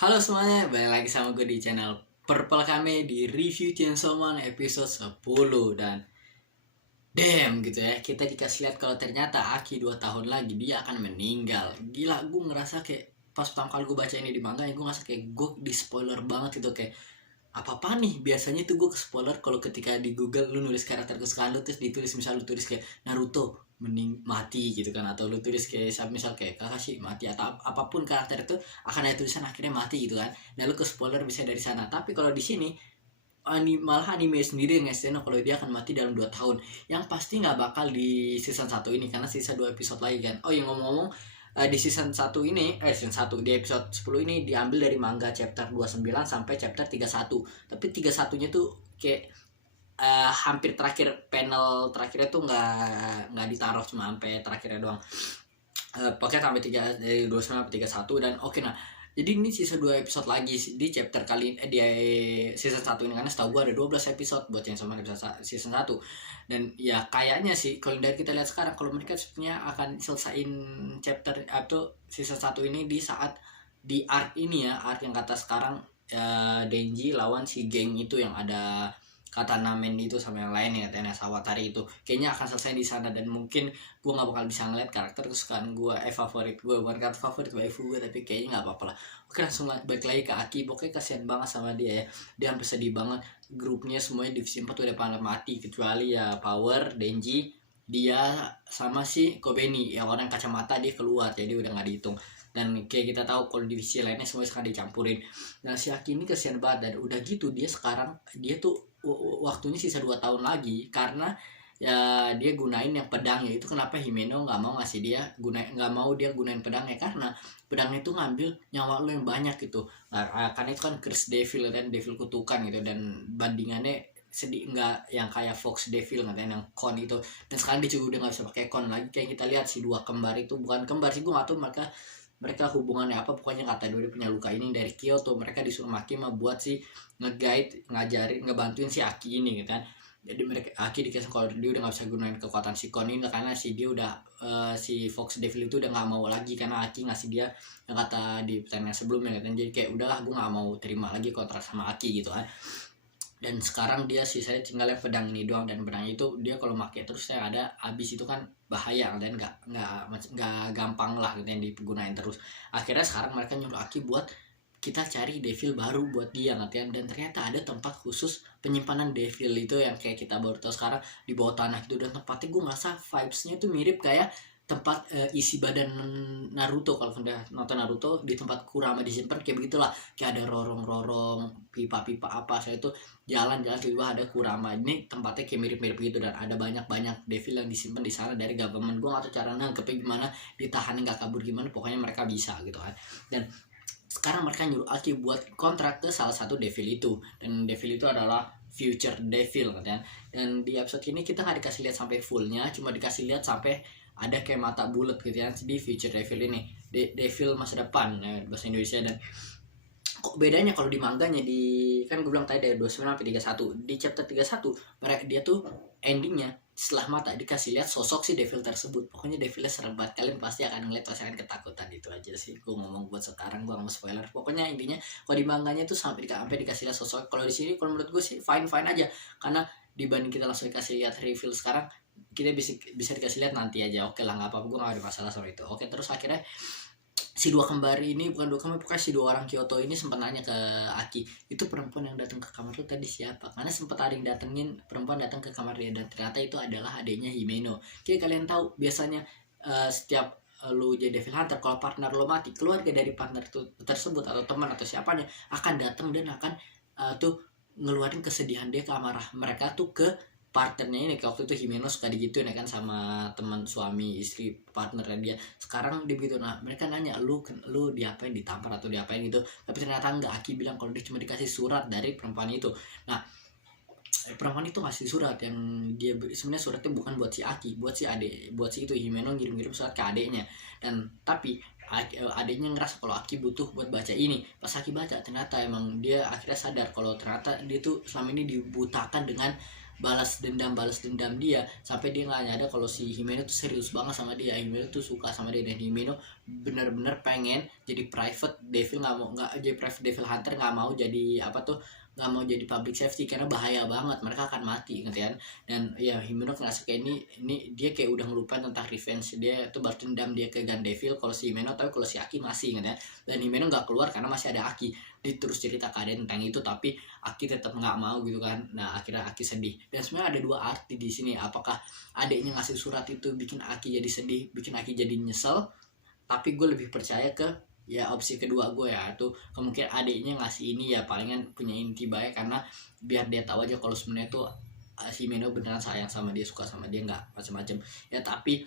Halo semuanya, balik lagi sama gue di channel Purple Kame di review Chainsaw Man episode 10. Dan damn gitu ya, kita dikasih lihat kalau ternyata Aki 2 tahun lagi dia akan meninggal. Gila, gue ngerasa kayak pas pertama kali gue baca ini di manga ya, gue ngerasa kayak gue di spoiler banget gitu. Kayak apa nih, biasanya tuh gue ke spoiler kalau ketika di Google lu nulis karakter kesukaan lu terus ditulis, misal lu tulis kayak Naruto mati gitu kan, atau lu tulis kayak misal kayak Kakashi mati, atau apapun karakter itu akan ada tulisan akhirnya mati gitu kan. Nah lu ke spoiler bisa dari sana. Tapi kalau di sini malah anime sendiri yang ngasih kalau dia akan mati dalam 2 tahun, yang pasti nggak bakal di season 1 ini karena sisa 2 episode lagi kan. Oh yang ngomong-ngomong, di season 1 ini season 1 di episode 10 ini diambil dari manga chapter 29 sampai chapter 31. Tapi 31-nya tuh kayak hampir terakhir, panel terakhirnya tuh nggak ditaruh, cuma sampai terakhirnya doang. Pokoknya sampai 3 dari 29 sampai 31. Dan oke, nah jadi ini sisa 2 episode lagi di chapter kali di season 1 ini, karena setahu gue ada 12 episode buat yang sama season 1. Dan ya kayaknya sih kalau dari kita lihat sekarang, kalau mereka sebenarnya akan selesaiin chapter atau season 1 ini di saat di arc ini ya, arc yang kata sekarang, Denji lawan si geng itu yang ada kata Namen itu sama yang lain ya, katanya Sawatari itu kayaknya akan selesai di sana. Dan mungkin gue nggak bakal bisa ngeliat karakter kesukaan gue, favorit gue, bukan kata favorit waifu gue, tapi kayaknya nggak apa-apa lah. Oke, langsung balik lagi ke Aki. Pokoknya kasihan banget sama dia ya, dia sampai sedih banget. Grupnya semuanya divisi 4 udah pada mati kecuali ya Power, Denji, dia sama si Kobeni yang orang kacamata, dia keluar jadi udah nggak dihitung. Dan kayak kita tahu kalau divisi lainnya semua sekarang dicampurin. Nah si Aki ini kasihan banget. Dan udah gitu dia sekarang, dia tuh waktunya sisa 2 tahun lagi, karena ya dia gunain yang pedangnya itu. Kenapa Himeno nggak mau ngasih dia nggak mau dia gunain pedangnya, karena pedangnya itu ngambil nyawa lo yang banyak gitu. Nah, karena itu kan curse devil dan devil kutukan gitu, dan bandingannya sedih nggak yang kayak Fox Devil ngatain yang kon itu. Dan sekarang dia juga udah nggak bisa pakai kon lagi. Kayak kita lihat si dua kembar itu, bukan kembar sih, gue nggak tahu mereka hubungannya apa. Pokoknya kata dia punya luka ini dari Kyoto, mereka disuruh Makima buat si nge-guide, ngajarin, ngebantuin si Aki ini gitu kan. Jadi mereka Aki dikasih kalau dia udah nggak bisa gunain kekuatan si Kon ini, karena si dia udah si Fox Devil itu udah nggak mau lagi, karena Aki ngasih dia yang kata di pertanyaan sebelumnya kan. Jadi kayak udahlah, gue nggak mau terima lagi kontrak sama Aki gitu kan. Dan sekarang dia sih saya tinggalnya pedang ini doang, dan pedang itu dia kalau pakai terus saya ada habis itu kan bahaya, dan nggak gampang lah gitu yang digunain terus. Akhirnya sekarang mereka nyuruh Aki buat kita cari devil baru buat dia ngatian. Dan ternyata ada tempat khusus penyimpanan devil itu yang kayak kita baru tahu sekarang, di bawah tanah gitu. Dan tempatnya gue ngerasa vibesnya tuh mirip kayak tempat isi badan Naruto. Kalau udah nonton Naruto, di tempat Kurama disimpan kayak begitulah, kayak ada rorong-rorong, pipa-pipa apa, saya itu jalan-jalan tiba ada Kurama. Ini tempatnya kayak mirip-mirip gitu, dan ada banyak-banyak devil yang disimpan di sana dari government. Gue nggak tahu cara nangkepnya gimana, ditahan nggak kabur gimana, pokoknya mereka bisa gitu kan. Dan sekarang mereka nyuruh Aki buat kontrak ke salah satu devil itu, dan devil itu adalah future devil katanya. Dan di episode ini kita nggak dikasih lihat sampai fullnya, cuma dikasih lihat sampai ada kayak mata bulat gitu ya di future devil ini, devil masa depan ya, bahasa Indonesia. Dan kok bedanya kalau di manganya, di kan gue bilang tadi dari 29 sampai 31, di chapter 31 mereka dia tuh endingnya setelah mata dikasih lihat sosok si devil tersebut. Pokoknya devilnya serem banget, kalian pasti akan ngeliat, pasti akan ketakutan. Itu aja sih gue ngomong buat sekarang, gue nggak mau spoiler. Pokoknya intinya kalau di manganya tuh sampai dikasih lihat sosok. Kalau di sini kalau menurut gue sih fine aja, karena dibanding kita langsung dikasih lihat reveal sekarang, kita bisa dikasih lihat nanti aja. Oke lah, nggak apa-apa, gue nggak ada masalah sama itu. Oke, terus akhirnya si dua kembar ini, bukan dua kembar, pokoknya si dua orang Kyoto ini sempat nanya ke Aki, itu perempuan yang datang ke kamar lu tadi siapa? Karena sempat ada yang datengin perempuan datang ke kamar dia, dan ternyata itu adalah adiknya Himeno. Kayak kalian tahu biasanya setiap lu jadi devil hunter, kalau partner lo mati, keluarga dari partner tersebut atau teman atau siapanya akan datang dan akan tuh ngeluarin kesedihan dia ke amarah mereka tuh ke partnernya ini. Waktu itu Himeno suka digituin ya kan sama teman suami istri partnernya dia. Sekarang dia begitu, nah mereka nanya lu diapain, ditampar atau diapain gitu. Tapi ternyata enggak, Aki bilang kalau dia cuma dikasih surat dari perempuan itu. Nah perempuan itu ngasih surat yang dia sebenarnya suratnya bukan buat si Aki, buat si adik, buat si itu Himeno ngirim surat ke adiknya. Dan tapi adiknya ngerasa kalau Aki butuh buat baca ini. Pas Aki baca, ternyata emang dia akhirnya sadar kalau ternyata dia tuh selama ini dibutakan dengan balas dendam dia sampai dia nggak nyadar kalau si Himeno tuh serius banget sama dia. Himeno tuh suka sama dia, dan Himeno bener-bener pengen jadi private devil, nggak jadi private devil hunter, nggak mau jadi apa tuh, nggak mau jadi public safety karena bahaya banget, mereka akan mati gitu kan. Dan ya Himeno ngerasa kayak ini dia kayak udah ngelupain tentang revenge, dia tuh balas dendam dia ke Gun Devil kalau si Himeno, tapi kalau si Aki masih gitu ya. Dan Himeno nggak keluar karena masih ada Aki. Dia terus cerita keadaan tentang itu, tapi Aki tetap nggak mau gitu kan. Nah akhirnya Aki sedih. Dan sebenarnya ada dua arti di sini, apakah adiknya ngasih surat itu bikin Aki jadi sedih, bikin Aki jadi nyesel, tapi gue lebih percaya ke ya opsi kedua gue ya, itu kemungkinan adiknya ngasih ini ya palingan punya inti baik, karena biar dia tahu aja kalau sebenarnya tuh si Meno beneran sayang sama dia, suka sama dia, nggak macam-macam ya. Tapi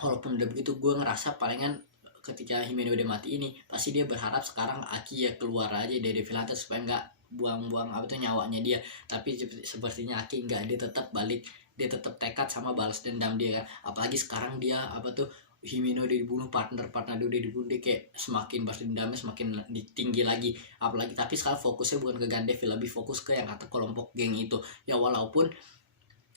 walaupun udah begitu, gue ngerasa palingan ketika Himeno udah mati ini, pasti dia berharap sekarang Aki ya keluar aja dari Devil Hunter supaya nggak buang-buang apa tuh nyawanya dia. Tapi sepertinya Aki nggak, dia tetap balik, dia tetap tekad sama balas dendam dia kan. Apalagi sekarang dia apa tuh, Himeno udah dibunuh, partner dia udah dibunuh, dia kayak semakin balas dendamnya semakin tinggi lagi. Apalagi tapi sekarang fokusnya bukan ke Gun Devil, lebih fokus ke yang kata kelompok geng itu ya. Walaupun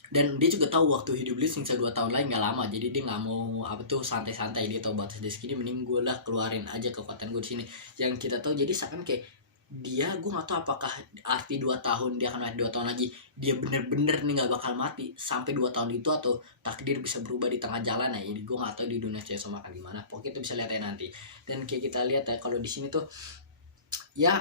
dan dia juga tahu waktu hidup dia sisa 2 tahun lagi nggak lama, jadi dia nggak mau apa tuh santai-santai. Dia tahu batas dia segini, mending gue lah keluarin aja kekuatan gue di sini. Yang kita tahu jadi seakan kayak dia, gue nggak tahu apakah arti 2 tahun dia akan mati 2 tahun lagi, dia bener-bener nih nggak bakal mati sampai 2 tahun itu, atau takdir bisa berubah di tengah jalan ya. Jadi gue nggak tahu di dunia Chainsaw Man gimana, pokoknya itu bisa lihat ya nanti. Dan kayak kita lihat ya kalau di sini tuh ya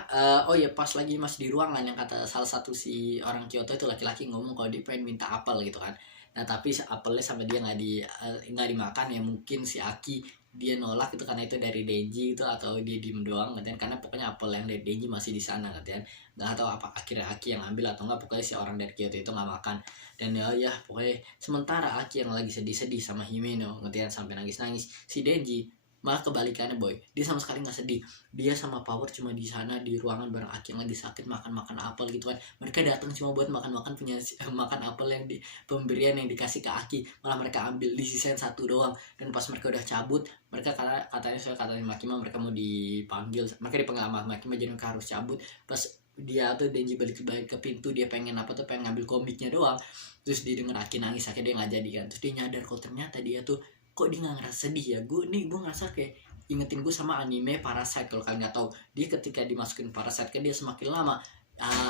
oh ya pas lagi masih di ruangan, yang kata salah satu si orang Kyoto itu laki-laki ngomong kalau dia pengen minta apel gitu kan. Nah tapi apelnya sama dia nggak dimakan ya. Mungkin si Aki dia nolak itu karena itu dari Denji itu, atau dia diem doang gitu kan, karena pokoknya apel yang dari Denji masih di sana gitu kan. Nggak tahu apa akhirnya Aki yang ambil atau enggak, pokoknya si orang dari Kyoto itu nggak makan. Dan ya pokoknya sementara Aki yang lagi sedih-sedih sama Himeno gitu kan, sampai nangis-nangis, si Denji malah kebalikannya boy, dia sama sekali nggak sedih. Dia sama Power cuma di sana di ruangan bareng Aki yang lagi sakit, makan apel gitu kan. Mereka datang cuma buat makan punya makan apel yang di pemberian yang dikasih ke Aki, malah mereka ambil, disisain satu doang. Dan pas mereka udah cabut, mereka katanya Makima mereka mau dipanggil, mereka dipanggil sama Makima, jadi mereka harus cabut. Pas dia tuh Denji balik ke pintu, dia pengen apa tuh, pengen ngambil komiknya doang, terus dia denger Aki nangis, akhirnya dia nggak jadi kan. Terus dia nyadar kalau ternyata dia tuh, kok dia nggak ngerasa sedih ya. Gue ngerasa kayak ingetin gue sama anime Parasite. Kalau kalian nggak tahu, dia ketika dimasukin Parasite kan dia semakin lama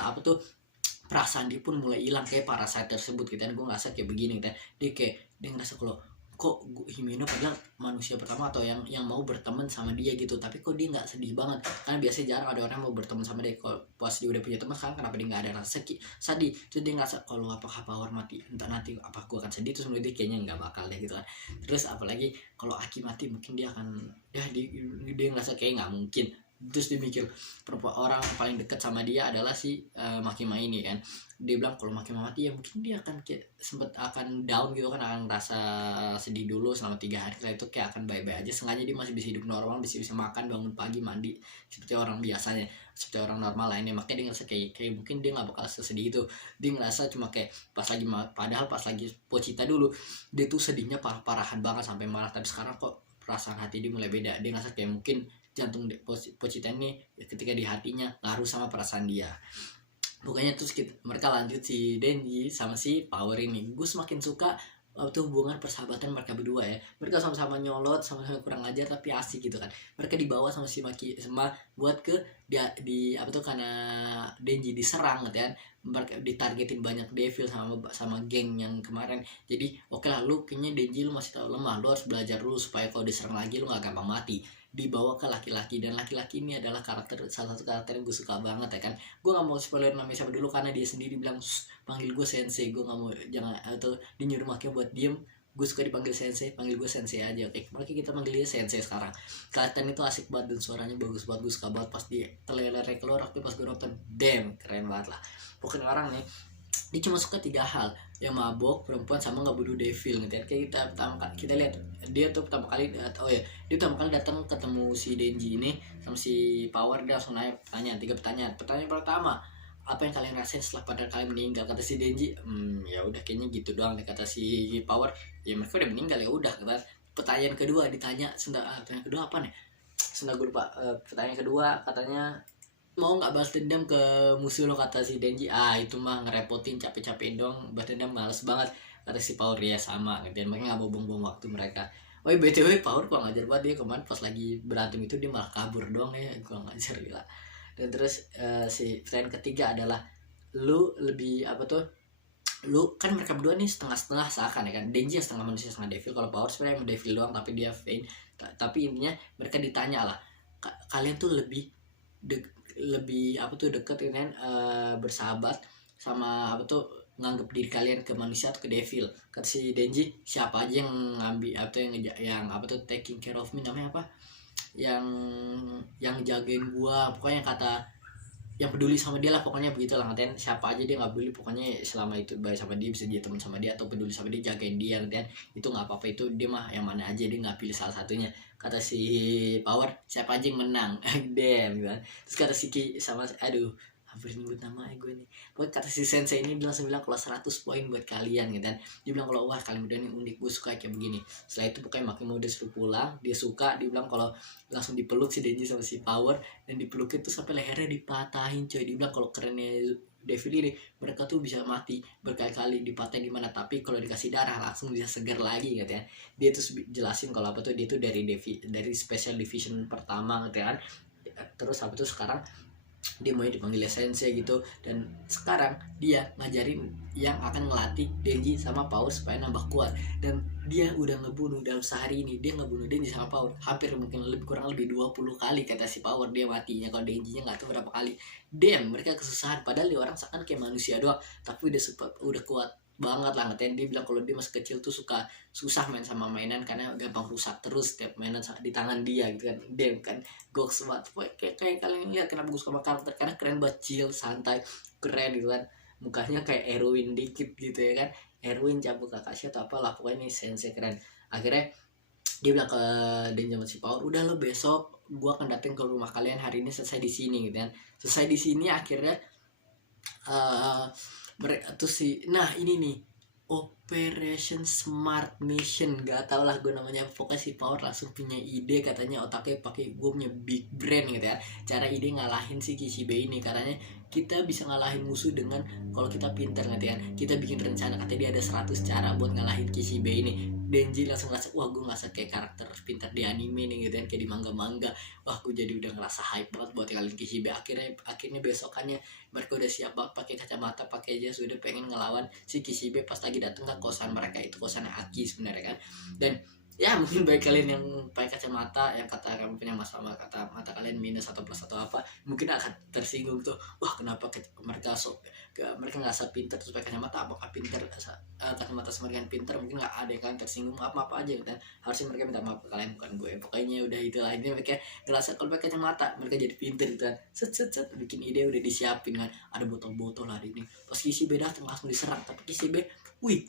apa tuh perasaan dia pun mulai hilang kayak Parasite tersebut gitu kan. Gue ngerasa kayak begini kan, dia ngerasa kalau kok Himeno padahal manusia pertama atau yang mau berteman sama dia gitu, tapi kok dia nggak sedih banget. Karena biasanya jarang ada orang yang mau berteman sama dia. Kalau pas dia udah punya teman, sekarang kenapa dia nggak ada rasa sedih. Terus dia nggak, kalau apakah Power mati entah nanti apa gue akan sedih. Terus menurut dia kayaknya nggak bakal deh gitu kan. Terus apalagi kalau Aki mati, mungkin dia akan dia ngerasa kayak nggak mungkin. Terus dia mikir orang paling dekat sama dia adalah si Makima ini kan. Dia bilang kalau Makima mati ya mungkin dia akan sempet akan down gitu kan, akan rasa sedih dulu selama 3 hari. Setelah itu kayak akan bye-bye aja. Sengaja dia masih bisa hidup normal, bisa makan, bangun pagi, mandi seperti orang biasanya, seperti orang normal lainnya. Makanya dia ngerasa kayak mungkin dia nggak bakal sesedih itu. Dia ngerasa cuma kayak padahal pas lagi Pochita dulu dia tuh sedihnya parah-parahan banget sampai marah. Tapi sekarang kok perasaan hati dia mulai beda. Dia ngerasa kayak mungkin jantung Pochita ini ketika di hatinya ngaruh sama perasaan dia. Pokoknya terus mereka lanjut si Denji sama si Power ini. Gue semakin suka waktu hubungan persahabatan mereka berdua ya. Mereka sama-sama nyolot, sama-sama kurang ajar tapi asik gitu kan. Mereka dibawa sama si Maki sama buat ke di apa tuh, karena Denji diserang gitu kan. Mereka ditargetin banyak devil sama geng yang kemarin. Jadi oke lah, lu kayaknya Denji lu masih terlalu lemah, lu harus belajar dulu supaya kalau diserang lagi lu gak gampang mati. Dibawa ke laki-laki, dan laki-laki ini adalah salah satu karakter yang gue suka banget ya kan. Gue gak mau spoiler namanya siapa dulu karena dia sendiri bilang panggil gue sensei. Gue gak mau, jangan, atau dia nyuruh Maknya buat diem. Gue suka dipanggil sensei, panggil gue sensei aja. Oke, makanya kita panggil dia sensei sekarang. Kelihatan itu asik banget dan suaranya bagus banget. Gue suka banget pas dia teler keluar. Waktu pas gue nonton, damn keren banget lah. Pokoknya orang nih, dia cuma suka 3 hal, yang mabok, perempuan, sama nggak bunuh devil gitu ya. Kayak kita lihat dia tuh pertama kali dia pertama kali datang ketemu si Denji ini sama si Power. Dia langsung nanya pertanyaan. Pertanyaan pertama, apa yang kalian rasain setelah pada kalian meninggal? Kata si Denji, ya udah kayaknya gitu doang. Kata si Power, ya mereka udah meninggal ya udah. Pertanyaan kedua ditanya, pertanyaan kedua apa nih? Gue lupa. Pertanyaan kedua katanya mau nggak balas dendam ke musuh lo, kata si Denji. Itu mah ngerepotin, capek-capek dong, balas dendam males banget, kata si Power. Ya sama gitu, mereka nggak mau buang-buang waktu mereka. Oh iya, BTW Power kurang ajar banget dia kemarin pas lagi berantem itu, dia malah kabur dong ya, kurang ajar gila. Dan terus si pertanyaan ketiga adalah, lu lebih apa tuh, lu kan mereka berdua nih setengah-setengah seakan ya kan, Denji yang setengah manusia setengah devil, kalau Power sebenarnya emang devil doang tapi dia vain. Tapi intinya mereka ditanya lah, kalian tuh lebih apa tuh deket ini kan, bersahabat sama apa tuh, nganggap diri kalian ke manusia atau ke devil. Kata si Denji, siapa aja yang ngambil atau yang apa tuh taking care of me, namanya apa, yang jagain gua, pokoknya yang kata yang peduli sama dia lah, pokoknya begitu lah ngatain. Siapa aja dia nggak peduli, pokoknya selama itu baik sama dia, bisa jadi teman sama dia atau peduli sama dia, jagain dia ngatain, itu nggak apa-apa, itu dia mah yang mana aja, dia nggak pilih salah satunya. Kata si Power, siapa aja yang menang. Damn gitu kan. Terus kata si Ki sama, aduh hampir nyebut nama gue nih, pokoknya kata si Sensei ini, dia langsung bilang kalau 100 poin buat kalian gitu kan. Dia bilang kalau wah kalian udah nih unik, gue suka kayak begini. Setelah itu pokoknya makin mau dia suruh pulang, dia suka, dia bilang kalau langsung dipeluk si Denji sama si Power, dan dipeluk itu sampai lehernya dipatahin coy. Dibilang kalau kerennya Devil ini, mereka tuh bisa mati berkali-kali dipatahin di mana, tapi kalau dikasih darah langsung bisa segar lagi gitu ya. Dia tuh jelasin kalau apa tuh, dia tuh dari special division pertama gitu kan. Terus apa tuh sekarang dia mau dipanggil sensei gitu, dan sekarang dia ngajarin yang akan ngelatih Denji sama Power supaya nambah kuat. Dan dia udah ngebunuh dalam sehari ini, dia ngebunuh Denji sama Power hampir mungkin kurang lebih 20 kali kata si Power dia matinya. Kalau Denjinya nggak tahu berapa kali. Damn, mereka kesusahan, padahal dia orang seakan kayak manusia doang, tapi udah kuat banget lah ngatain. Dia bilang kalau dia masih kecil tuh susah main sama mainan karena gampang rusak terus setiap mainan di tangan dia gitu kan. Damn kan, goks banget. Kayak kalian lihat kenapa gue suka sama karakter, karena keren banget, chill, santai, keren gitu kan. Mukanya kayak Erwin dikit gitu ya kan, Erwin cabut Kakashi atau apalah, pokoknya ini sensei keren. Akhirnya dia bilang ke Denji sama si Power, udah lo besok gua akan datang ke rumah kalian, hari ini selesai di sini gitu kan. Selesai di sini akhirnya mereka tuh nah ini nih, Operation Smart Mission, gak tau lah gue namanya. Pokoknya si Power langsung punya ide, katanya otaknya pakai, gue punya big brain gitu ya, cara ide ngalahin si Kishibe ini. Katanya kita bisa ngalahin musuh dengan kalau kita pinter gitu ya, kita bikin rencana. Katanya dia ada 100 cara buat ngalahin Kishibe ini. Denji langsung ngerasa, wah gue ngerasa kayak karakter pintar di anime nih gitu ya, kayak di manga-manga. Wah gue jadi udah ngerasa hype banget buat ngalahin Kishibe. Akhirnya besokannya mereka udah siap banget, pakai kacamata, pakai jas, udah pengen ngelawan si Kishibe pas lagi datang ke kosan mereka. Itu kosannya Aki sebenarnya kan. Dan ya mungkin bagi kalian yang pakai kacamata, yang kata kalian punya masalah kata mata kalian minus atau plus atau apa, mungkin akan tersinggung tuh, wah kenapa mereka mereka nggak sepinter terus pakai kacamata, apakah pinter kacamata semerkan pinter, mungkin nggak ada yang kalian tersinggung, apa aja gitu kan. Harusnya mereka minta maaf ke kalian, bukan gue. Pokoknya udah itulah, ini mereka ngerasa kalau pakai kacamata mereka jadi pinter gitu kan. Set bikin ide udah disiapin kan, ada botol-botol hari ini. Pas Kishibe datang langsung diserang, tapi Kishibe wih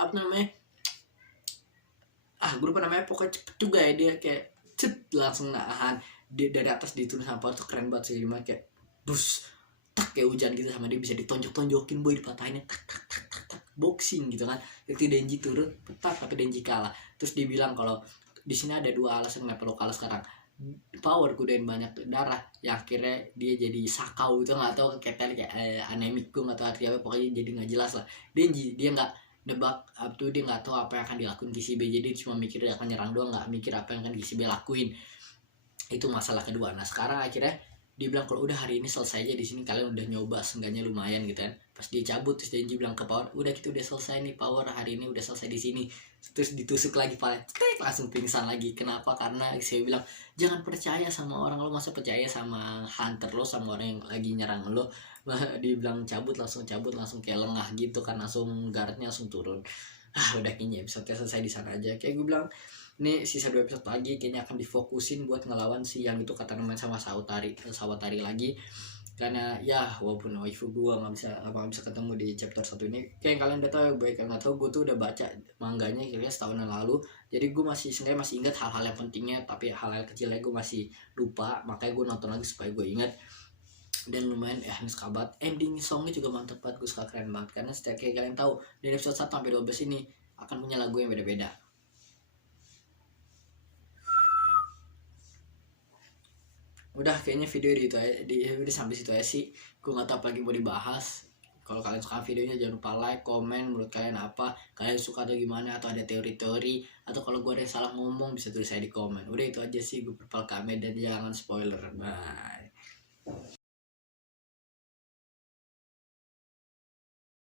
apa namanya, gue lupa namanya, pokoknya cepet juga ya, dia kayak langsung nahan dia dari atas, diturun sampah tuh keren banget sih. Gimana kayak bus tak kayak hujan gitu, sama dia bisa ditonjok-tonjokin boy, dipatahinnya tak boxing gitu kan. Itu Denji turun petak, tapi Denji kalah. Terus dia bilang kalau di sini ada 2 alasan kenapa lo kalah sekarang. Power kudain banyak darah, ya akhirnya dia jadi sakau gitu, nggak tahu kayak anemik, gue nggak tahu artinya apa, pokoknya jadi nggak jelas lah. Denji dia nggak nebak tuh, dia nggak tahu apa yang akan dilakuin Kishibe, jadi cuma mikir dia akan nyerang doang, nggak mikir apa yang akan Kishibe lakuin. Itu masalah kedua. Nah sekarang akhirnya dia bilang kalau udah hari ini selesai aja di sini, kalian udah nyoba seenggaknya lumayan gitu kan. Pas dia cabut, terus Denji bilang ke Power, udah kita udah selesai nih Power, hari ini udah selesai di sini. Terus ditusuk lagi pala, langsung pingsan lagi. Kenapa? Karena saya bilang jangan percaya sama orang, lo masa percaya sama hunter lo, sama orang yang lagi nyerang lo. Dibilang cabut langsung kayak lengah gitu kan, langsung guardnya langsung turun. Udah kayaknya episode selesai di sana aja. Kayak gue bilang, ini sisa 2 episode lagi kayaknya akan difokusin buat ngelawan si yang itu kata namanya sama Sawatari lagi. Karena ya walaupun waifu gue nggak bisa ketemu di chapter 1 ini, kayak kalian udah tahu, baik nggak tahu, gue tuh udah baca mangganya kira-kira setahun yang lalu. Jadi gue sebenarnya masih ingat hal-hal yang pentingnya, tapi hal-hal kecilnya gue masih lupa. Makanya gue nonton lagi supaya gue ingat. Dan lumayan suka banget, ending songnya juga mantep banget, gue suka, keren banget. Karena setiap kayak kalian tahu dari episode 1 sampai 12 ini akan punya lagu yang beda-beda. Udah kayaknya video di itu aja, di sampai situ aja sih. Gue nggak tahu apa lagi mau dibahas. Kalau kalian suka videonya jangan lupa like, komen menurut kalian apa, kalian suka atau gimana, atau ada teori-teori, atau kalau gue ada yang salah ngomong bisa tulis saya di komen. Udah itu aja sih, gue Perpal Kame, dan jangan spoiler. Bye.